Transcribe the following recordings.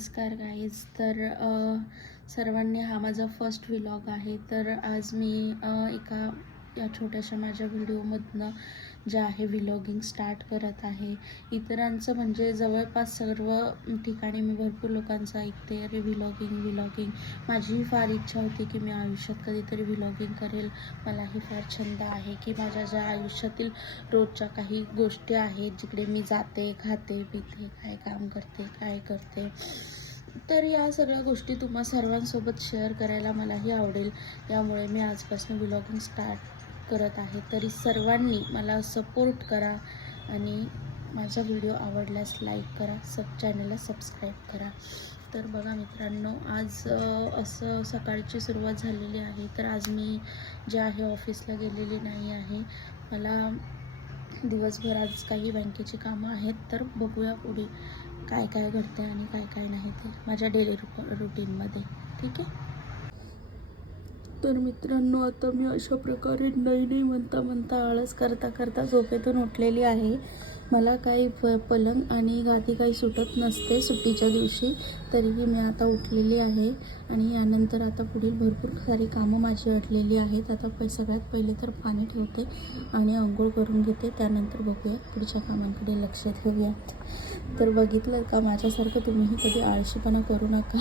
नमस्कार गाईज. तर सर्वांनी हा माझा फर्स्ट व्लॉग आहे. तर आज मी एका या छोट्याशा माझ्या व्हिडिओमधनं जे आहे व्लॉगिंग स्टार्ट करत आहे. इतरांचं म्हणजे जवळपास सर्व ठिकाणी मी भरपूर लोकांचं ऐकते, अरे व्लॉगिंग. माझीही फार इच्छा होती की मी आयुष्यात कधीतरी व्लॉगिंग करेल. मलाही फार छंद आहे की माझ्या ज्या आयुष्यातील रोजच्या काही गोष्टी आहेत, जिकडे मी जाते, खाते, पिते, काय काम करते, काय करते, तर या सगळ्या गोष्टी तुम्हा सर्वांसोबत शेअर करायला मलाही आवडेल. यामुळे मी आजपासून व्लॉगिंग स्टार्ट करत आहे. तरी सर्वांनी मला सपोर्ट करा आणि माझा व्हिडिओ आवडल्यास लाईक करा, चॅनलला सबस्क्राईब करा. तर बघा मित्रांनो, आज असं सकाळची सुरुवात झालेली आहे. तर आज मी जे आहे ऑफिसला गेलेली नाही आहे. मला दिवसभर आज काही बँकेची कामं आहेत. तर बघूया पुढे काय काय घडते आणि काय काय नाही ते माझ्या डेली रुटीनमध्ये. ठीक आहे. तर मित्रांनो, आता मी अशा प्रकारे नाही म्हणता आळस करता झोपेतून उठलेली आहे. मला काही पलंग आणि गादी काही सुटत नसते सुट्टीच्या दिवशी. तरीही मी आता उठलेली आहे आणि यानंतर आता पुढील भरपूर सारी कामं माझी अडलेली आहेत. आता सगळ्यात पहिले तर पाणी ठेवते आणि अंघोळ करून घेते. त्यानंतर बघूया पुढच्या कामांकडे लक्ष ठेवूयात. तर बघितलं का, माझ्यासारखं तुम्हीही कधी आळशीपणा करू नका,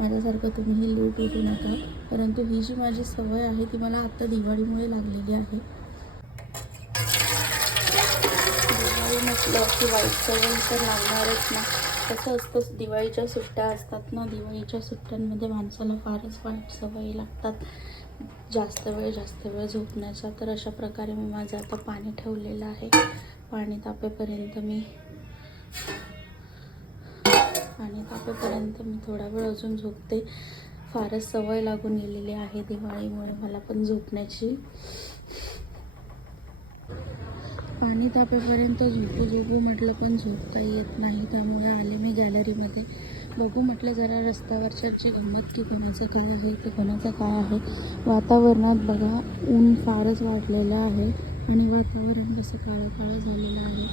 माझ्यासारखं तुम्हीही लूट उठू नका. परंतु ही जी माझी सवय आहे ती मला आत्ता दिवाळीमुळे लागलेली आहे. दिवाळी म्हटलं की वाईट सवय तर लागणारच ना. कसं असतं, दिवाळीच्या सुट्ट्या असतात ना, दिवाळीच्या सुट्ट्यांमध्ये माणसाला फारच वाईट सवयी लागतात, जास्त वेळ झोपण्याच्या. तर अशा प्रकारे मी माझं आता पाणी ठेवलेलं आहे. पाणी तापेपर्यंत मी थोडा वेळ अजून झोपते. फारच सवय लागून गेलेली आहे दिवाळीमुळे मला पण झोपण्याची. पाणी तापेपर्यंत झोपू म्हटलं, पण झोप काही येत नाही. त्यामुळे आले मी गॅलरीमध्ये. बघू म्हटलं जरा रस्त्यावरच्या जी गंमत, की कोणाचं काय आहे ते कोणाचं काय आहे. वातावरणात बघा, ऊन फारच वाढलेलं आहे आणि वातावरण कसं काळं झालेलं आहे.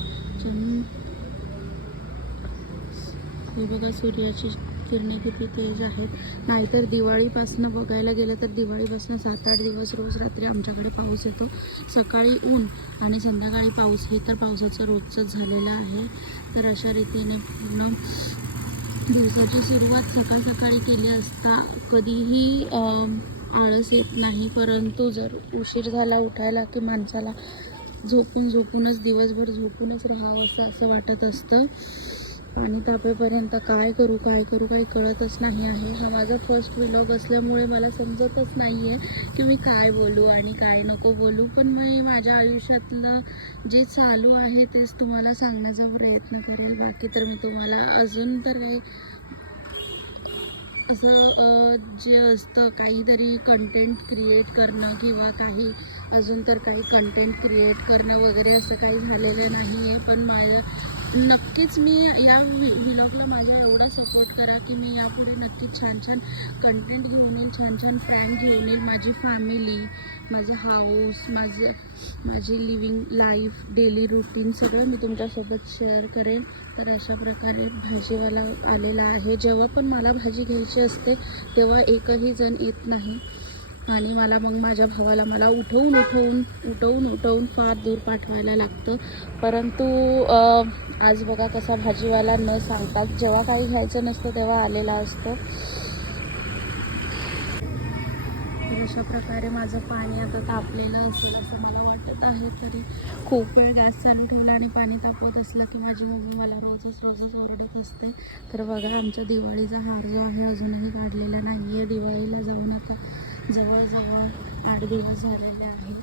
हे बघा, सूर्याची किरणे किती तेज आहेत. नाहीतर दिवाळीपासून बघायला गेलं तर दिवाळीपासून 7-8 दिवस रोज रात्री आमच्याकडे पाऊस येतो. सकाळी ऊन आणि संध्याकाळी पाऊस, हे तर पावसाचं रोजचंच झालेलं आहे. तर अशा रीतीने पूर्ण दिवसाची सुरुवात सकाळी केली असता कधीही आळस येत नाही. परंतु जर उशीर झाला उठायला की माणसाला झोपूनच दिवसभर झोपूनच राहावंसं असं वाटत असतं. पाणी तापेपर्यंत काय करू काही कळतच नाही आहे. हा माझा फर्स्ट व्लॉग असल्यामुळे मला समजतच नाही आहे की मी काय बोलू आणि काय नको बोलू. पण मी माझ्या आयुष्यातलं जे चालू आहे तेच तुम्हाला सांगण्याचा प्रयत्न करेल. बाकी तर मी तुम्हाला अजून तर काही असं जे असतं काहीतरी कंटेंट क्रिएट करणं किंवा काही अजून तर काही कंटेंट क्रिएट करणं वगैरे असं काही झालेलं नाही आहे. पण नक्कीच मी या व्लॉगला माझा एवढा सपोर्ट करा की मी यापुढे नक्कीच छान कंटेंट घेऊन येईल, छान प्रँक घेऊन येईल. माझी फॅमिली, माझं हाऊस, माझी लिव्हिंग लाईफ, डेली रुटीन सगळं मी तुमच्यासोबत शेअर करेन. तर अशा प्रकारे भाजीवाला आलेला आहे. जेव्हा पण मला भाजी घ्यायची असते तेव्हा एकही जण येत नाही आणि मग माझ्या भावाला मला उठवून फार दूर पाठवायला लागतं. परंतु आज बघा कसा भाजीवाला न सांगतात जेव्हा काही घ्यायचं नसतं तेव्हा आलेला असतो. तर अशा प्रकारे माझं पाणी आता तापलेलं असेल असं मला वाटत आहे. तरी खूप वेळ गॅस चालू ठेवला आणि पाणी तापवत असलं की माझी मम्मी मला रोजच ओरडत असते. तर बघा, आमच्या दिवाळीचा हार जो आहे अजूनही काढलेला नाही आहे. दिवाळीला जाऊन आता जवळजवळ 8 दिवस झालेले आहेत.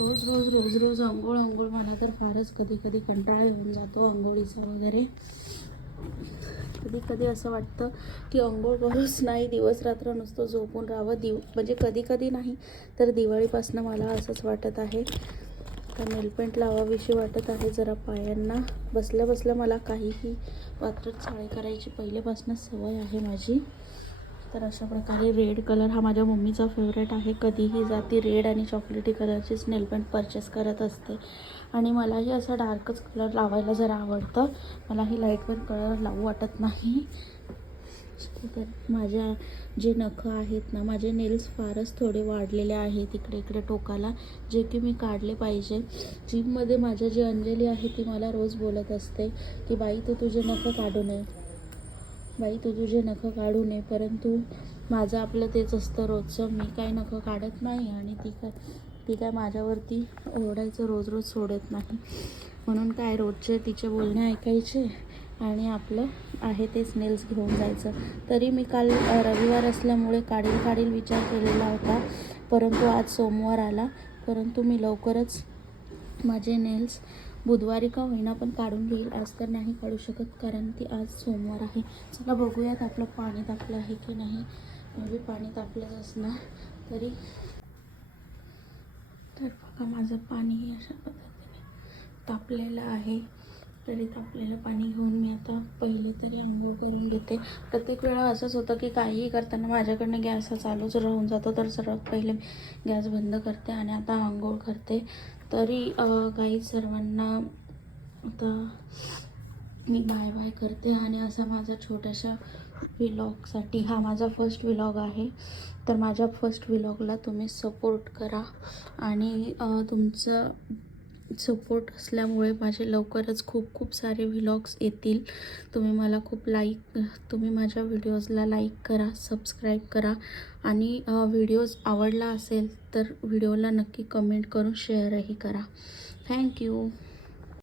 रोज अंघोळ मला तर फारच कधी कंटाळा येऊन जातो अंघोळीचा वगैरे. कधी असं वाटतं की अंघोळ करूच नाही, दिवस रात्र नुसतं झोपून राहावं. म्हणजे कधी नाही, तर दिवाळीपासून मला असंच वाटत आहे. तर नेलपेंट लावावीशी वाटत आहे जरा पायांना. बसल्या मला काहीही वात्रट चाळे करायची पहिल्यापासूनच सवय आहे माझी. तर अशा प्रकारे रेड कलर हा माझ्या मम्मीचा फेवरेट आहे. कधीही जाती रेड आणि चॉकलेटी कलरचीच नेलपेंट परचेस करत असते आणि मलाही असा डार्कच कलर लावायला जरा आवडतं. मलाही लाईटवर कलर लावू वाटत नाही. तर माझ्या जे नखं आहेत ना, माझे नेल्स फारच थोडे वाढलेले आहेत इकडे इकडे टोकाला, जे की मी काढले पाहिजे. जिममध्ये माझ्या जी अंजली आहे ती मला रोज बोलत असते की बाई तू तुझे नखं काढू नये, बाई तू तुझे नखं काढू नये, परंतु माझं आपलं तेच असतं रोजचं. मी काही नखं काढत नाही आणि ती काय माझ्यावरती ओरडायचं रोज रोज सोडत नाही. म्हणून काय रोजचे तिचे बोलणे ऐकायचे आणि आपलं आहे तेच नेल्स घेऊन जायचं. तरी मी काल रविवार असल्यामुळे काढील विचार केलेला होता, परंतु आज सोमवार आला. परंतु मी लवकरच माझे नेल्स बुधवारी का होईना पण काढून घेईल. आज तर नाही काढू शकत कारण ती आज सोमवार आहे. चला बघूयात आपलं पाणी तापलं आहे की नाही. म्हणजे पाणी तापलंच असणार तरी. तर बघा माझं पाणी अशा पद्धतीने तापलेलं आहे. तरी तापलेलं पाणी घेऊन मी आता पहिली तरी आंघोळ करून घेते. प्रत्येक वेळा असंच होतं की काहीही करताना माझ्याकडनं गॅस चालूच राहून जातो, तर सर्वात पहिले गॅस बंद करते आणि आता आंघोळ करते. तरी काही सर्वांना आता मी बाय बाय करते. आणि असा माझा छोट्याशा व्लॉगसाठी हा माझा फर्स्ट व्लॉग आहे. तर माझ्या फर्स्ट व्लॉगला तुम्ही सपोर्ट करा आणि तुमचं सपोर्ट असल्यामुळे माझे लवकरच खूप खूप सारे व्लॉग्स येतील. तुम्ही माझ्या व्हिडिओजला लाईक करा, सबस्क्राईब करा आणि व्हिडिओज आवडला असेल तर व्हिडिओला नक्की कमेंट करून शेअरही करा. थँक्यू.